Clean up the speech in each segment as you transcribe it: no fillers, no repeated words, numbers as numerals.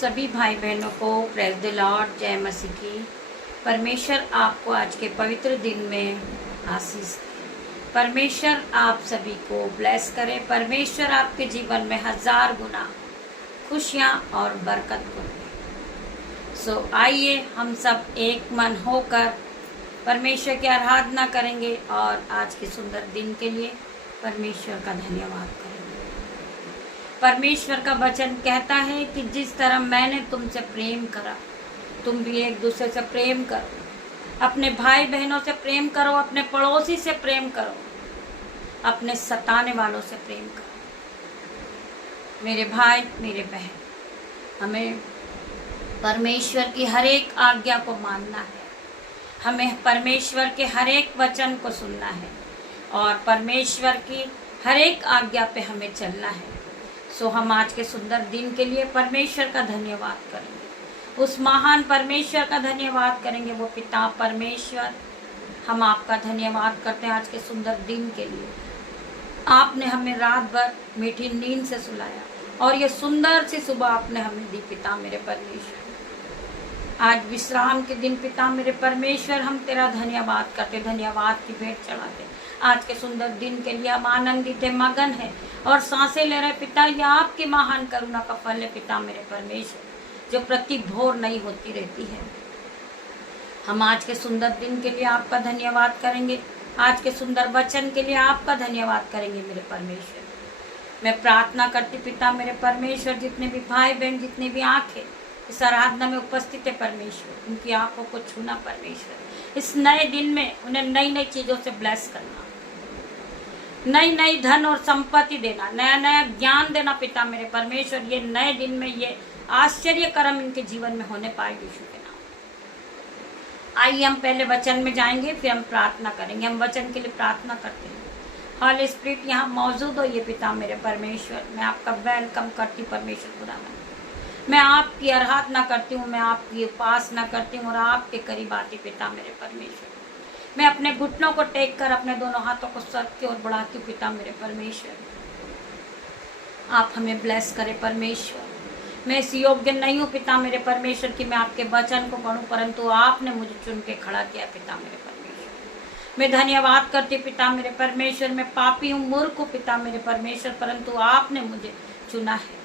सभी भाई बहनों को प्रेज द लॉर्ड, जय मसीह की। परमेश्वर आपको आज के पवित्र दिन में आशीष दे। परमेश्वर आप सभी को ब्लेस करे। परमेश्वर आपके जीवन में 1000 गुना खुशियाँ और बरकत को दे। सो आइए हम सब एक मन होकर परमेश्वर की आराधना करेंगे और आज के सुंदर दिन के लिए परमेश्वर का धन्यवाद करेंगे। परमेश्वर का वचन कहता है कि जिस तरह मैंने तुमसे प्रेम करा, तुम भी एक दूसरे से प्रेम करो। अपने भाई बहनों से प्रेम करो, अपने पड़ोसी से प्रेम करो, अपने सताने वालों से प्रेम करो। मेरे भाई, मेरे बहन, हमें परमेश्वर की हर एक आज्ञा को मानना है। हमें परमेश्वर के हर एक वचन को सुनना है और परमेश्वर की हर एक आज्ञा पे हमें चलना है। सो हम आज के सुंदर दिन के लिए परमेश्वर का धन्यवाद करेंगे। उस महान परमेश्वर का धन्यवाद करेंगे, वो पिता परमेश्वर। हम आपका धन्यवाद करते हैं आज के सुंदर दिन के लिए। आपने हमें रात भर मीठी नींद से सुलाया और ये सुंदर सी सुबह आपने हमें दी पिता मेरे परमेश्वर। आज विश्राम के दिन पिता मेरे परमेश्वर, हम तेरा धन्यवाद करते, धन्यवाद की भेंट चढ़ाते। आज के सुंदर दिन के लिए हम आनंदित है, मगन है और सांसें ले रहे पिता। यह आपकी महान करुणा का फल है पिता मेरे परमेश्वर, जो प्रति भोर नई होती रहती है। हम आज के सुंदर दिन के लिए आपका धन्यवाद करेंगे। आज के सुंदर वचन के लिए आपका धन्यवाद करेंगे मेरे परमेश्वर। मैं प्रार्थना करती पिता मेरे परमेश्वर, जितने भी भाई बहन, जितने भी आंखें इस आराधना में उपस्थित है परमेश्वर, उनकी आंखों को छूना परमेश्वर। इस नए दिन में उन्हें नई नई चीजों से ब्लेस करना, नई नई धन और संपत्ति देना, नया नया ज्ञान देना पिता मेरे परमेश्वर। ये नए दिन में ये आश्चर्य कर्म इनके जीवन में होने पाए यीशु के नाम। आइए हम पहले वचन में जाएंगे, फिर हम प्रार्थना करेंगे। हम वचन के लिए प्रार्थना करते हैं। हॉली स्पिरिट यहाँ मौजूद हो ये पिता मेरे परमेश्वर, मैं आपका वेलकम करती परमेश्वर खुदा। मैं आपकी आराधना करती हूँ, मैं आपकी उपासना करती हूँ और आपके करीब आती पिता मेरे परमेश्वर। मैं अपने घुटनों को टेक कर अपने दोनों हाथों को सर की ओर बढ़ाती हूँ पिता मेरे परमेश्वर। आप हमें ब्लेस करें परमेश्वर। मैं इस योग्य नहीं हूँ पिता मेरे परमेश्वर कि मैं आपके वचन को पढ़ूँ, परंतु आपने मुझे चुन के खड़ा किया पिता मेरे परमेश्वर। मैं धन्यवाद करती पिता मेरे परमेश्वर। मैं पापी हूँ, मूर्ख हूँ पिता मेरे परमेश्वर, परंतु आपने मुझे चुना है।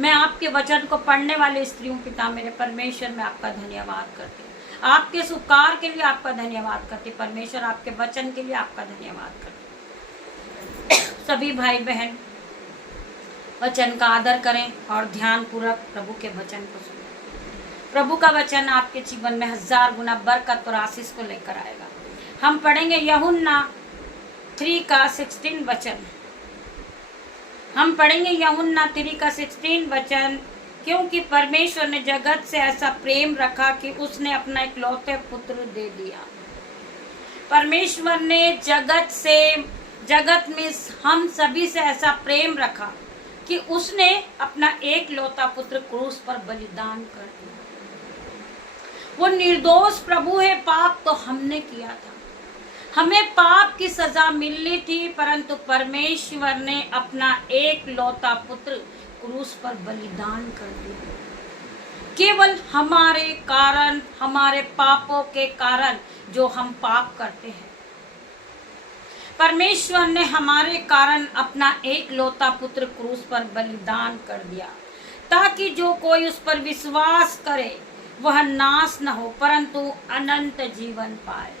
मैं आपके वचन को पढ़ने वाली स्त्री हूँ पिता मेरे परमेश्वर। मैं आपका धन्यवाद करती हूँ। आपके सुकार के लिए आपका धन्यवाद करती परमेश्वर। आपके वचन के लिए आपका धन्यवाद करती। सभी भाई बहन वचन का आदर करें और ध्यान पूर्वक प्रभु के वचन को सुनें। प्रभु का वचन आपके जीवन में 1000 गुना बरकत और आशीष को लेकर आएगा। हम पढ़ेंगे यूहन्ना 3 का 16 वचन। हम पढ़ेंगे यूहन्ना 3 का 16 वचन। क्योंकि परमेश्वर ने जगत से ऐसा प्रेम रखा कि उसने अपना इकलौते पुत्र दे दिया। परमेश्वर ने जगत में हम सभी से ऐसा प्रेम रखा कि उसने अपना एकलौता पुत्र क्रूस पर बलिदान कर दिया। वो निर्दोष प्रभु है। पाप तो हमने किया था, हमें पाप की सजा मिलनी थी, परंतु परमेश्वर ने अपना एकलौता पुत्र क्रूस पर बलिदान कर दिया। केवल हमारे कारण, हमारे पापों के कारण जो हम पाप करते हैं, परमेश्वर ने हमारे कारण अपना एकलौता पुत्र क्रूस पर बलिदान कर दिया, ताकि जो कोई उस पर विश्वास करे वह नाश न हो परंतु अनंत जीवन पाए।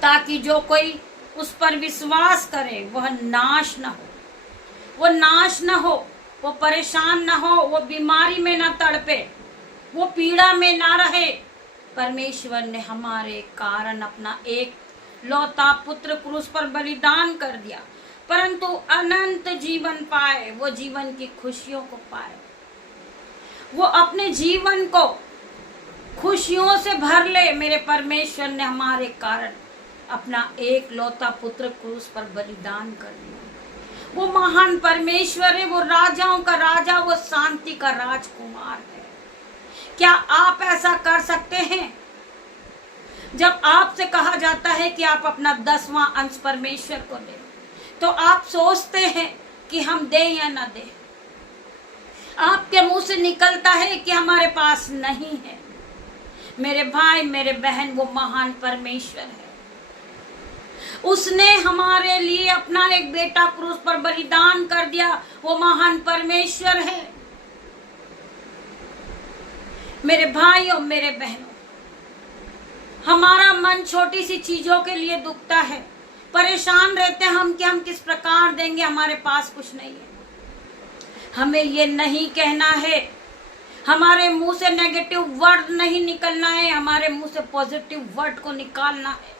ताकि जो कोई उस पर विश्वास करे वह नाश न हो, वो नाश न हो, वो परेशान न हो, वो बीमारी में न तड़पे, वो पीड़ा में ना रहे। परमेश्वर ने हमारे कारण अपना एक लौता पुत्र क्रूस पर बलिदान कर दिया, परंतु अनंत जीवन पाए, वो जीवन की खुशियों को पाए, वो अपने जीवन को खुशियों से भर ले। मेरे परमेश्वर ने हमारे कारण अपना एक लौता पुत्र क्रूस पर बलिदान कर दिया। वो महान परमेश्वर है, वो राजाओं का राजा, वो शांति का राजकुमार है। क्या आप ऐसा कर सकते हैं? जब आपसे कहा जाता है कि आप अपना 10वां अंश परमेश्वर को दें, तो आप सोचते हैं कि हम दें या ना दें। आपके मुंह से निकलता है कि हमारे पास नहीं है। मेरे भाई मेरे बहन, वो महान परमेश्वर है। उसने हमारे लिए अपना एक बेटा क्रूस पर बलिदान कर दिया। वो महान परमेश्वर है। मेरे भाई और मेरे बहनों, हमारा मन छोटी सी चीजों के लिए दुखता है, परेशान रहते हैं हम कि हम किस प्रकार देंगे, हमारे पास कुछ नहीं है। हमें ये नहीं कहना है, हमारे मुंह से नेगेटिव वर्ड नहीं निकलना है, हमारे मुंह से पॉजिटिव वर्ड को निकालना है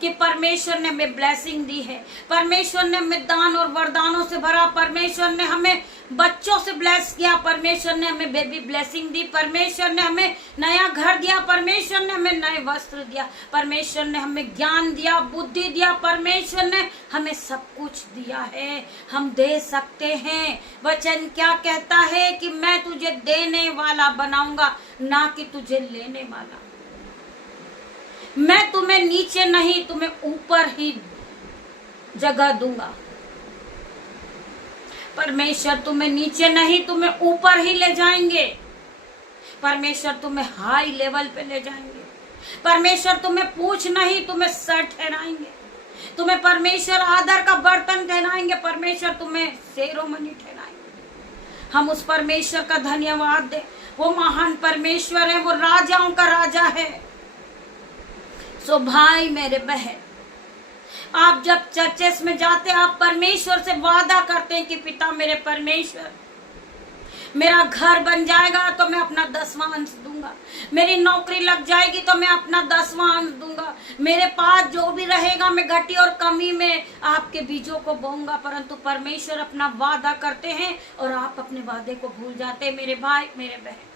कि परमेश्वर ने हमें ब्लेसिंग दी है, परमेश्वर ने हमें दान और वरदानों से भरा, परमेश्वर ने हमें बच्चों से ब्लेस किया, परमेश्वर ने हमें बेबी ब्लेसिंग दी, परमेश्वर ने हमें नया घर दिया, परमेश्वर ने हमें नए वस्त्र दिया, परमेश्वर ने हमें ज्ञान दिया, बुद्धि दिया, परमेश्वर ने हमें सब कुछ दिया है। हम दे सकते हैं। वचन क्या कहता है कि मैं तुझे देने वाला बनाऊंगा, ना कि तुझे लेने वाला। मैं तुम्हें नीचे नहीं, तुम्हें ऊपर ही जगह दूंगा। परमेश्वर तुम्हें नीचे नहीं, तुम्हें ऊपर ही ले जाएंगे। परमेश्वर तुम्हें हाई लेवल पे ले जाएंगे। परमेश्वर तुम्हें पूछ नहीं, तुम्हें सर ठहराएंगे। तुम्हें परमेश्वर आदर का बर्तन ठहराएंगे। परमेश्वर तुम्हें सेरोमनी ठहराएंगे। हम उस परमेश्वर का धन्यवाद दें। वो महान परमेश्वर है, वो राजाओं का राजा है। सो भाई मेरे बहन, आप जब चर्चेस में जाते, आप परमेश्वर से वादा करते हैं कि पिता मेरे परमेश्वर, मेरा घर बन जाएगा तो मैं अपना 10वां अंश दूंगा, मेरी नौकरी लग जाएगी तो मैं अपना 10वां अंश दूंगा, मेरे पास जो भी रहेगा मैं घटी और कमी में आपके बीजों को बोऊंगा। परंतु परमेश्वर अपना वादा करते हैं और आप अपने वादे को भूल जाते हैं। मेरे भाई मेरे बहन,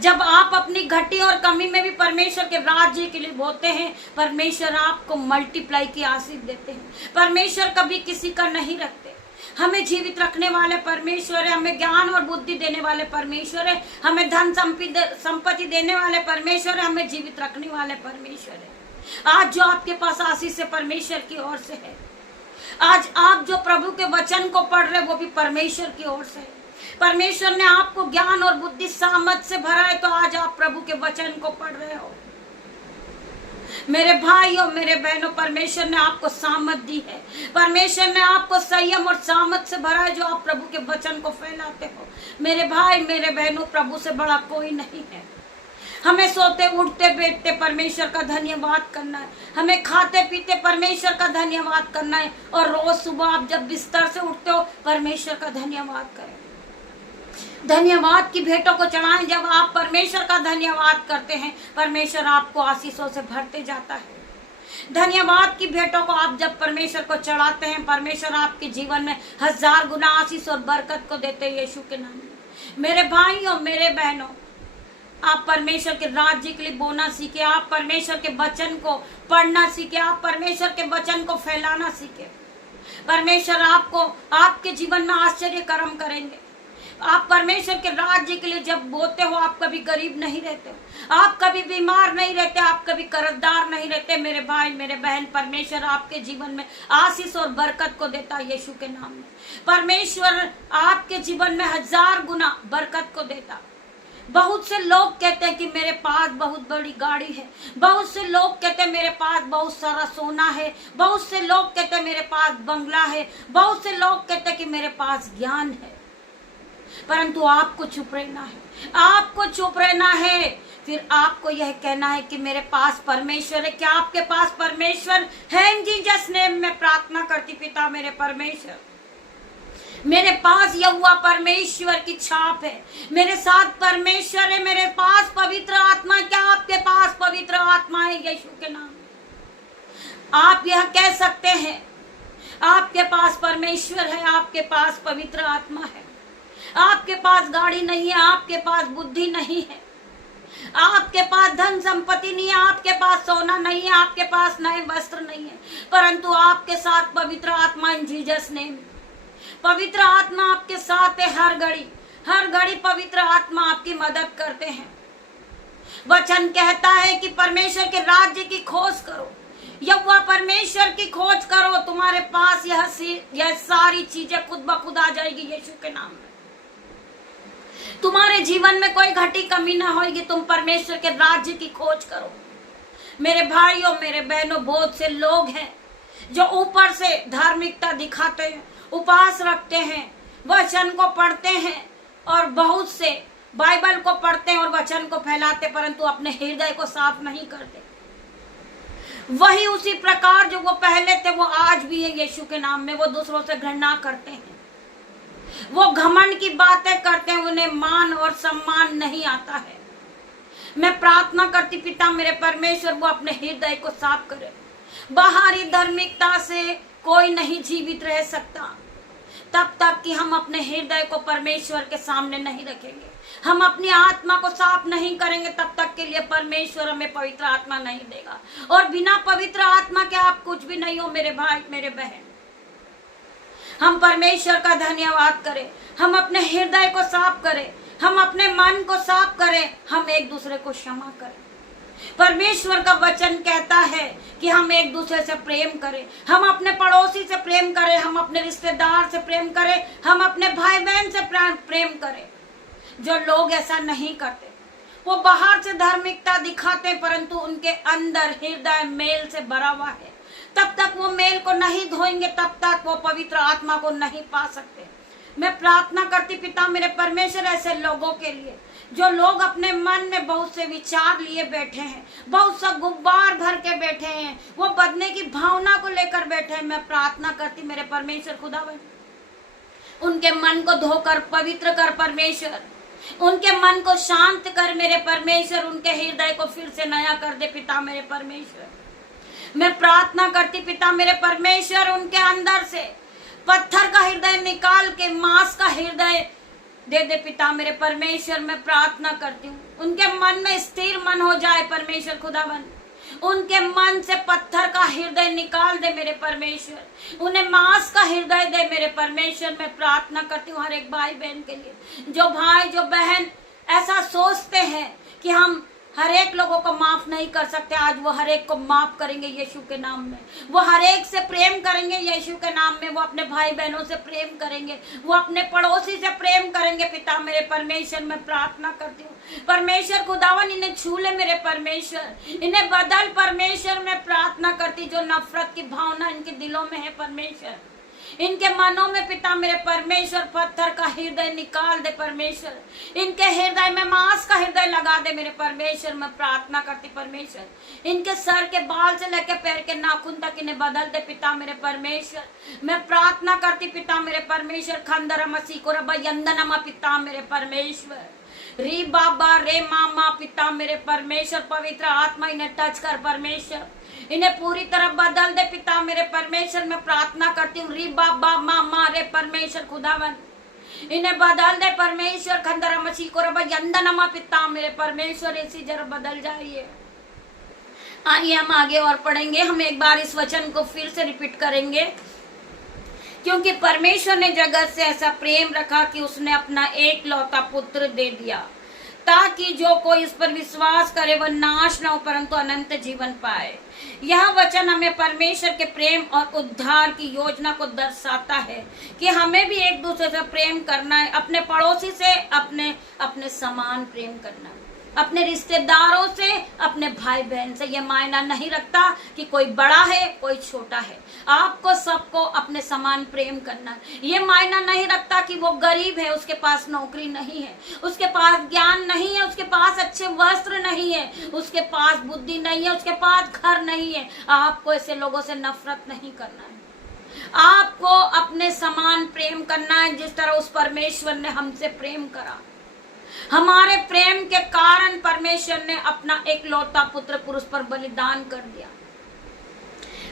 जब आप अपनी घटी और कमी में भी परमेश्वर के राज्य के लिए बोते हैं, परमेश्वर आपको मल्टीप्लाई की आशीष देते हैं। परमेश्वर कभी किसी का नहीं रखते। हमें जीवित रखने वाले परमेश्वर है, हमें ज्ञान और बुद्धि देने वाले परमेश्वर है, हमें धन संपत्ति देने वाले परमेश्वर है, हमें जीवित रखने वाले परमेश्वर है। आज जो आपके पास आशीष है परमेश्वर की ओर से है। आज आप जो प्रभु के वचन को पढ़ रहे वो भी परमेश्वर की ओर से है। परमेश्वर ने आपको ज्ञान और बुद्धि सामर्थ से भरा है, तो आज आप प्रभु के वचन को पढ़ रहे हो। मेरे भाई और मेरे बहनों, परमेश्वर ने आपको सामर्थ दी है। परमेश्वर ने आपको संयम और सामर्थ से भरा है, जो आप प्रभु के वचन को फैलाते हो। मेरे भाई मेरे बहनों, प्रभु से बड़ा कोई नहीं है। हमें सोते उठते बैठते परमेश्वर का धन्यवाद करना है। हमें खाते पीते परमेश्वर का धन्यवाद करना है। और रोज सुबह आप जब बिस्तर से उठते हो, परमेश्वर का धन्यवाद करें। धन्यवाद की भेंटों को चढ़ाएं। जब आप परमेश्वर का धन्यवाद करते हैं, परमेश्वर आपको आशीषों से भरते जाता है। धन्यवाद की भेंटों को आप जब परमेश्वर को चढ़ाते हैं, परमेश्वर आपके जीवन में 1000 गुना आशीष और बरकत को देते हैं, यीशु के नाम में। मेरे भाई और मेरे बहनों, आप परमेश्वर के राज्य के लिए बोना सीखे। आप परमेश्वर के वचन को पढ़ना सीखे। आप परमेश्वर के वचन को फैलाना सीखे। परमेश्वर आपको आपके जीवन में आश्चर्य कर्म करेंगे। आप परमेश्वर के राज्य के लिए जब बोते हो, आप कभी गरीब नहीं रहते हो, आप कभी बीमार नहीं रहते, आप कभी कर्जदार नहीं रहते। मेरे भाई मेरे बहन, परमेश्वर आपके जीवन में आशीष और बरकत को देता है, यीशु के नाम में। परमेश्वर आपके जीवन में 1000 गुना बरकत को देता। बहुत से लोग कहते हैं कि मेरे पास बहुत बड़ी गाड़ी है, बहुत से लोग कहते हैं मेरे पास बहुत सारा सोना है, बहुत से लोग कहते हैं मेरे पास बंगला है, बहुत से लोग कहते हैं कि मेरे पास ज्ञान है। परंतु आपको चुप रहना है। आपको चुप रहना है। फिर आपको यह कहना है कि मेरे पास परमेश्वर है। क्या आपके पास परमेश्वर है? इन जीसस नेम में प्रार्थना करती, पिता मेरे परमेश्वर, मेरे पास यहोवा परमेश्वर की छाप है, मेरे साथ परमेश्वर है, मेरे पास पवित्र आत्मा। क्या आपके पास पवित्र आत्मा है? यीशु के नाम में आप यह कह सकते हैं, आपके पास परमेश्वर है, आपके पास पवित्र आत्मा है। आपके पास गाड़ी नहीं है, आपके पास बुद्धि नहीं है, आपके पास धन संपत्ति नहीं है, आपके पास सोना नहीं है, आपके पास नए वस्त्र नहीं है, परंतु आपके साथ पवित्र आत्मा। इन जीसस नेम, पवित्र आत्मा आपके साथ है। हर घड़ी पवित्र आत्मा आपकी मदद करते हैं। वचन कहता है कि परमेश्वर के राज्य की खोज करो, यहोवा परमेश्वर की खोज करो, तुम्हारे पास यह सारी चीजें खुद ब खुद आ जाएगी, यीशु के नाम में। तुम्हारे जीवन में कोई घटी कमी ना होगी। तुम परमेश्वर के राज्य की खोज करो। मेरे भाइयों, मेरे बहनों, बहुत से लोग हैं जो ऊपर से धार्मिकता दिखाते हैं, उपवास रखते हैं, वचन को पढ़ते हैं, और बहुत से बाइबल को पढ़ते हैं और वचन को फैलाते, परंतु अपने हृदय को साफ नहीं करते। वही उसी प्रकार जो वो पहले थे वो आज भी है यीशु के नाम में। वो दूसरों से घृणा करते हैं, वो घमंड की बातें करते हैं, उन्हें मान और सम्मान नहीं आता है। मैं प्रार्थना करती पिता मेरे परमेश्वर वो अपने हृदय को साफ करे। बाहरी धार्मिकता से कोई नहीं जीवित रह सकता तब तक कि हम अपने हृदय को परमेश्वर के सामने नहीं रखेंगे। हम अपनी आत्मा को साफ नहीं करेंगे तब तक के लिए परमेश्वर हमें पवित्र आत्मा नहीं देगा। और बिना पवित्र आत्मा के आप कुछ भी नहीं हो मेरे भाई, मेरे बहन। हम परमेश्वर का धन्यवाद करें, हम अपने हृदय को साफ करें, हम अपने मन को साफ करें, हम एक दूसरे को क्षमा करें। परमेश्वर का वचन कहता है कि हम एक दूसरे से प्रेम करें, हम अपने पड़ोसी से प्रेम करें, हम अपने रिश्तेदार से प्रेम करें, हम अपने भाई बहन से प्रेम करें। जो लोग ऐसा नहीं करते, वो बाहर से धार्मिकता दिखाते परंतु उनके अंदर हृदय मेल से भरा हुआ है। तब तक वो मेल को नहीं धोएंगे, तब तक वो पवित्र आत्मा को नहीं पा सकते। मैं प्रार्थना करती पिता मेरे परमेश्वर ऐसे लोगों के लिए जो लोग अपने मन में बहुत से विचार लिए बैठे हैं, बहुत सा गुब्बार भर के बैठे हैं, वो बदलने की भावना को लेकर बैठे हैं। मैं प्रार्थना करती मेरे परमेश्वर खुदावन उनके मन को धोकर पवित्र कर परमेश्वर, उनके मन को शांत कर मेरे परमेश्वर, उनके हृदय को फिर से नया कर दे पिता मेरे परमेश्वर। मैं प्रार्थना करती पिता मेरे परमेश्वर उनके अंदर से पत्थर का हृदय निकाल के मांस का हृदय दे दे पिता मेरे परमेश्वर। मैं प्रार्थना करती हूँ उनके मन में स्थिर मन हो जाए परमेश्वर खुदावन, उनके मन से पत्थर का हृदय निकाल दे मेरे परमेश्वर, उन्हें मांस का हृदय दे मेरे परमेश्वर। मैं प्रार्थना करती हूँ हर एक भाई बहन के लिए, जो भाई जो बहन ऐसा सोचते हैं कि हम हर एक लोगों को माफ नहीं कर सकते, आज वो हर एक को माफ करेंगे यीशु के नाम में। वो हर एक से प्रेम करेंगे यीशु के नाम में। वो अपने भाई बहनों से प्रेम करेंगे, वो अपने पड़ोसी से प्रेम करेंगे पिता मेरे परमेश्वर। मैं प्रार्थना करती हूँ परमेश्वर खुदावन इन्हें छू ले मेरे परमेश्वर, इन्हें बदल परमेश्वर। मैं प्रार्थना करती जो नफरत की भावना इनके दिलों में है परमेश्वर, इनके मनों में पिता मेरे परमेश्वर पत्थर का हृदय निकाल दे परमेश्वर, इनके हृदय में मांस का हृदय लगा दे मेरे परमेश्वर। मैं प्रार्थना करती परमेश्वर इनके सर के बाल से लेकर पैर के नाखून तक इन्हें बदल दे पिता मेरे परमेश्वर। मैं प्रार्थना करती पिता मेरे परमेश्वर खंदर मसी को रबा यंदनमा पिता मेरे परमेश्वर, री बाबा रे मामा पिता मेरे परमेश्वर। पवित्र आत्मा इन्हें टच कर परमेश्वर, इन्हें पूरी तरह बदल दे पिता मेरे परमेश्वर। मैं प्रार्थना करती हूँ री बाबा मामा रे परमेश्वर खुदावन इन्हें बदल दे परमेश्वर। खंदरा मसीह को रबा यंदनमा पिता मेरे परमेश्वर, इसी जरा बदल जाइए। आइए हम आगे और पढ़ेंगे। हम एक बार इस वचन को फिर से रिपीट करेंगे, क्योंकि परमेश्वर ने जगत से ऐसा प्रेम रखा कि उसने अपना एक लौता पुत्र दे दिया, ताकि जो कोई इस पर विश्वास करे वह नाश न हो परंतु अनंत जीवन पाए। यह वचन हमें परमेश्वर के प्रेम और उद्धार की योजना को दर्शाता है कि हमें भी एक दूसरे से प्रेम करना है, अपने पड़ोसी से अपने समान प्रेम करना है, अपने रिश्तेदारों से, अपने भाई बहन से। यह मायना नहीं रखता कि कोई बड़ा है कोई छोटा है, आपको सबको अपने समान प्रेम करना है। यह मायना नहीं रखता कि वो गरीब है, उसके पास नौकरी नहीं है, उसके पास ज्ञान नहीं है, उसके पास अच्छे वस्त्र नहीं है, उसके पास बुद्धि नहीं है, उसके पास घर नहीं है। आपको ऐसे लोगों से नफरत नहीं करना है, आपको अपने समान प्रेम करना है जिस तरह उस परमेश्वर ने हमसे प्रेम करा। हमारे प्रेम के कारण परमेश्वर ने अपना एक लौता पुत्र पुरुष पर बलिदान कर दिया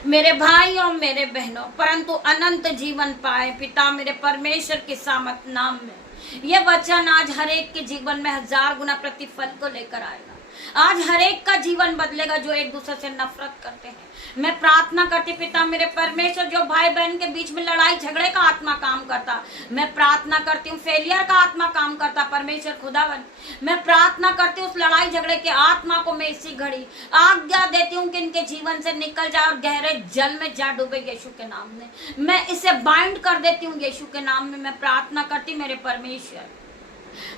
मेरे भाइयों मेरे बहनों, परंतु अनंत जीवन पाए पिता मेरे परमेश्वर के सामर्थ नाम में। यह वचन आज हर एक के जीवन में 1000 गुना प्रतिफल को लेकर आएगा। आज हर एक का जीवन बदलेगा जो एक दूसरे से नफरत करते हैं। मैं प्रार्थना करती पिता मेरे परमेश्वर, जो भाई बहन के बीच में लड़ाई झगड़े का आत्मा काम करता, मैं प्रार्थना करती हूँ फेलियर का आत्मा काम करता परमेश्वर खुदावन। मैं प्रार्थना करती हूँ उस लड़ाई झगड़े के आत्मा को मैं इसी घड़ी आज्ञा देती हूँ कि इनके जीवन से निकल जाए और गहरे जल में जा डूबे यीशु के नाम में। मैं इसे बाइंड कर देती हूँ यीशु के नाम में। मैं प्रार्थना करती मेरे परमेश्वर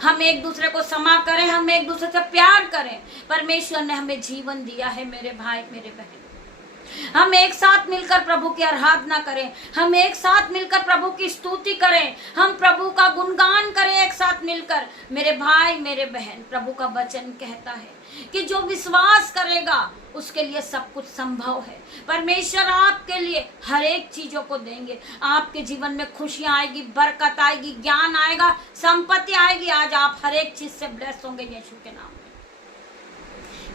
हम एक दूसरे को क्षमा करें, हम एक दूसरे से प्यार करें। परमेश्वर ने हमें जीवन दिया है मेरे भाई मेरे बहन। हम एक साथ मिलकर प्रभु की आराधना करें, हम एक साथ मिलकर प्रभु की स्तुति करें, हम प्रभु का गुणगान करें एक साथ मिलकर। मेरे भाई मेरे बहन, प्रभु का वचन कहता है कि जो विश्वास करेगा उसके लिए सब कुछ संभव है। परमेश्वर आपके लिए हर एक चीजों को देंगे। आपके जीवन में खुशियां आएगी, बरकत आएगी, ज्ञान आएगा, संपत्ति आएगी। आज आप हर एक चीज से ब्लेस होंगे यीशु के नाम में।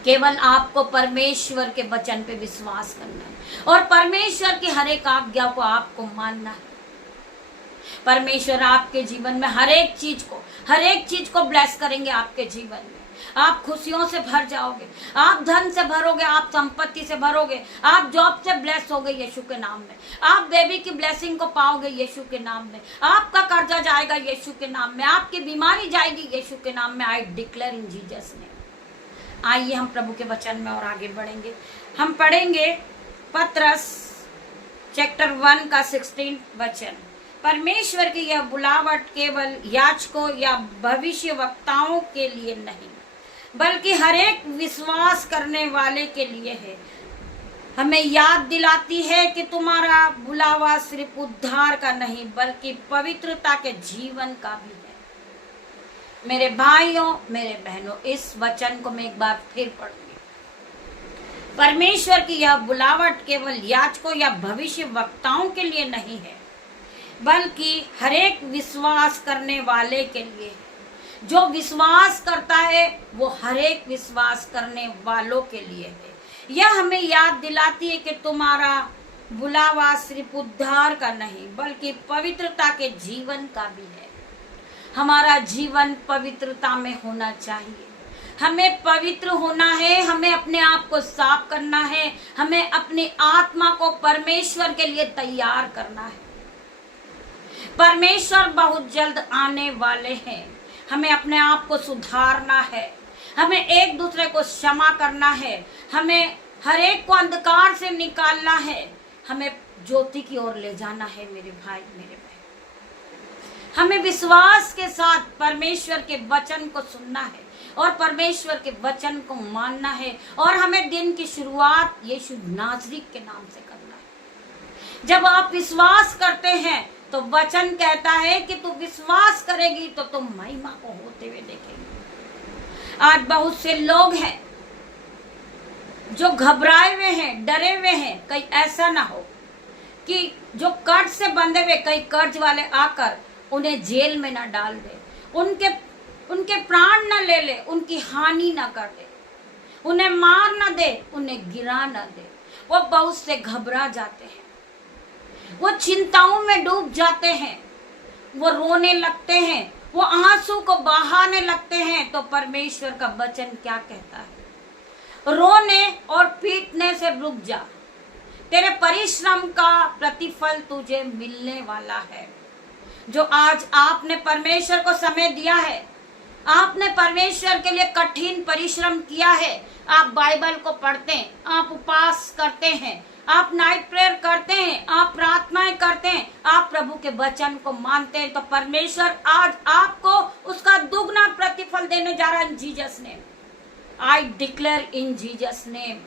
केवल आपको परमेश्वर के वचन पे विश्वास करना है और परमेश्वर की हर एक आज्ञा को आपको मानना है। परमेश्वर आपके जीवन में हर एक चीज को ब्लेस करेंगे। आपके जीवन में आप खुशियों से भर जाओगे, आप धन से भरोगे, आप संपत्ति से भरोगे, आप जॉब से ब्लेस होगे यीशु के नाम में। आप बेबी की ब्लेसिंग को पाओगे यीशु के नाम में। आपका कर्जा जाएगा यीशु के नाम में, आपकी बीमारी जाएगी यीशु के नाम में। I declare in Jesus name. आइए हम प्रभु के वचन में और आगे बढ़ेंगे। हम पढ़ेंगे पतरस चैप्टर 1 का 16 वचन। परमेश्वर की यह बुलावट केवल याजकों या भविष्य वक्ताओं के लिए नहीं, बल्कि हर एक विश्वास करने वाले के लिए है। हमें याद दिलाती है कि तुम्हारा बुलावा सिर्फ उद्धार का नहीं बल्कि पवित्रता के जीवन का भी है। मेरे भाइयों मेरे बहनों, इस वचन को मैं एक बार फिर पढ़ूंगी। परमेश्वर की यह बुलावट केवल याजकों या भविष्य वक्ताओं के लिए नहीं है, बल्कि हर एक विश्वास करने वाले के लिए है। जो विश्वास करता है वो हर एक विश्वास करने वालों के लिए है। यह हमें याद दिलाती है कि तुम्हारा बुलावा सिर्फ उद्धार का नहीं बल्कि पवित्रता के जीवन का भी है। हमारा जीवन पवित्रता में होना चाहिए। हमें पवित्र होना है, हमें अपने आप को साफ करना है, हमें अपनी आत्मा को परमेश्वर के लिए तैयार करना है। परमेश्वर बहुत जल्द आने वाले हैं। हमें अपने आप को सुधारना है, हमें एक दूसरे को क्षमा करना है, हमें हर एक को अंधकार से निकालना है, हमें ज्योति की ओर ले जाना है। मेरे भाई मेरे बहन, हमें विश्वास के साथ परमेश्वर के वचन को सुनना है और परमेश्वर के वचन को मानना है और हमें दिन की शुरुआत यीशु नासरी के नाम से करना है। जब आप विश्वास करते हैं तो वचन कहता है कि तू विश्वास करेगी तो तुम महिमा को होते हुए देखेंगे। आज बहुत से लोग हैं जो घबराए हुए हैं, डरे हुए हैं, कहीं ऐसा ना हो कि जो कर्ज से बंधे हुए कई कर्ज वाले आकर उन्हें जेल में ना डाल दे, उनके प्राण ना ले ले, उनकी हानि ना कर दे, उन्हें मार ना दे, उन्हें गिरा ना दे। वो बहुत से घबरा जाते हैं, वो चिंताओं में डूब जाते हैं, वो रोने लगते हैं, वो आंसू को बहाने लगते हैं। तो परमेश्वर का वचन क्या कहता है? रोने और पीटने से रुक जा, तेरे परिश्रम का प्रतिफल तुझे मिलने वाला है। जो आज आपने परमेश्वर को समय दिया है, आपने परमेश्वर के लिए कठिन परिश्रम किया है, आप बाइबल को पढ़ते हैं, आप उपवास करते हैं, आप नाइट प्रेयर करते हैं, आप प्रार्थनाएं करते हैं, आप प्रभु के वचन को मानते हैं, तो परमेश्वर आज आपको उसका दुगना प्रतिफल देने जा रहा है इन Jesus name. I declare in Jesus name.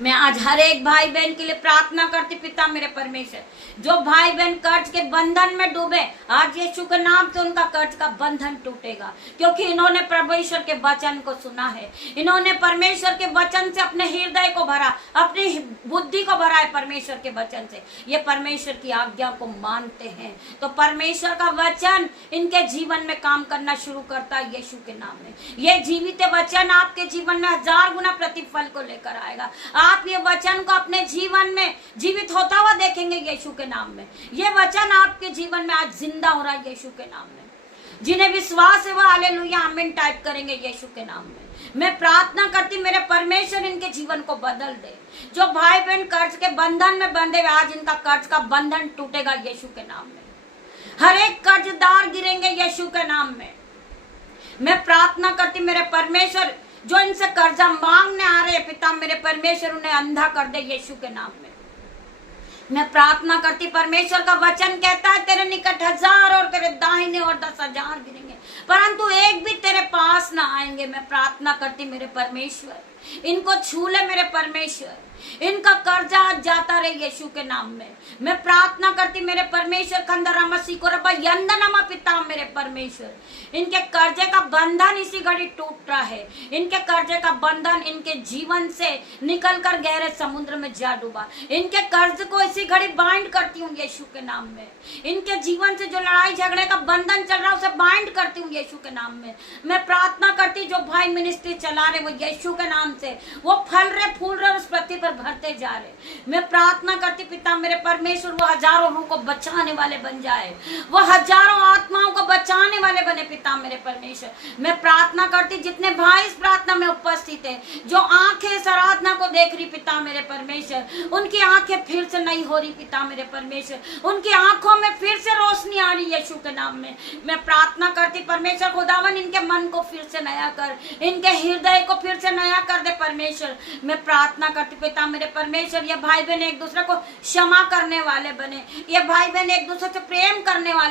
मैं आज हर एक भाई बहन के लिए प्रार्थना करती, पिता मेरे परमेश्वर, जो भाई बहन कर्ज के बंधन में डूबे, आज यीशु के नाम से उनका कर्ज का बंधन टूटेगा, क्योंकि इन्होंने परमेश्वर के वचन को सुना है, इन्होंने परमेश्वर के वचन से अपने हृदय को भरा, अपनी बुद्धि को भरा है परमेश्वर के वचन से। ये परमेश्वर की आज्ञा को मानते हैं तो परमेश्वर का वचन इनके जीवन में काम करना शुरू करता है यीशु के नाम में। ये जीवित वचन आपके जीवन में 1000 गुना प्रतिफल को लेकर आएगा। आप ये वचन को अपने जीवन में जीवित होता हुआ देखेंगे यीशु के नाम में। ये वचन आपके जीवन में आज जिंदा हो रहा है यीशु के नाम में। जिन्हें विश्वास है वो हालेलुया आमीन टाइप करेंगे यीशु के नाम में। मैं प्रार्थना करती मेरे परमेश्वर इनके जीवन को बदल दे। जो भाई बहन कर्ज के बंधन में बंधे हुए, आज इनका कर्ज का बंधन टूटेगा यीशु के नाम में। हर एक कर्जदार गिरेंगे यीशु के नाम में। मैं प्रार्थना करती मेरे परमेश्वर, जो इनसे कर्जा मांगने आ रहे हैं, पिता मेरे परमेश्वर उन्हें अंधा कर दे यीशु के नाम में। मैं प्रार्थना करती, परमेश्वर का वचन कहता है तेरे निकट 1000 और तेरे दाहिने और 10,000 गिरेंगे परंतु एक भी तेरे पास ना आएंगे। मैं प्रार्थना करती मेरे परमेश्वर इनको छू ले, मेरे परमेश्वर इनका कर्जा आज जाता रहे यीशु के नाम में। मैं प्रार्थना करती मेरे परमेश्वर कंदरा मसीह को रब्बा यंदनमा पिता, मेरे परमेश्वर इनके कर्जे का बंधन इसी घड़ी टूट रहा है। इनके कर्जे का बंधन इनके जीवन से निकलकर गहरे समुद्र में जा डूबा। इनके कर्ज को इसी घड़ी बाइंड करती हूँ यीशु के नाम में। इनके जीवन से जो लड़ाई झगड़े का बंधन चल रहा है उसे बाइंड करती हूँ यीशु के नाम में। मैं प्रार्थना करती जो भाई मिनिस्ट्री चला रहे वो यीशु के नाम से वो फल रहे फूल रहे उस पृथ्वी पर भरते जा रहे। मैं प्रार्थना करती पिता मेरे परमेश्वर वो हजारों रूह को बचाने वाले बन जाए, वो हजारों आत्माओं को बचाने वाले बने पिता मेरे परमेश्वर। मैं प्रार्थना करती जितने भाई इस प्रार्थना में उपस्थित है, जो आंखें इस आराधना को देख रही पिता मेरे परमेश्वर, उनकी आंखें फिर से नई हो रही पिता मेरे परमेश्वर, उनकी आंखों में फिर से रोशनी आ रही यीशु के नाम में। मैं प्रार्थना करती परमेश्वर खुदावन इनके मन को फिर से नया कर, इनके हृदय को फिर से नया कर दे परमेश्वर। मैं प्रार्थना करती पिता मेरे परमेश्वर ये भाई बहन एक दूसरे को क्षमा करने वाले बने, ये भाई बहन एक दूसरे से प्रेम करने वाले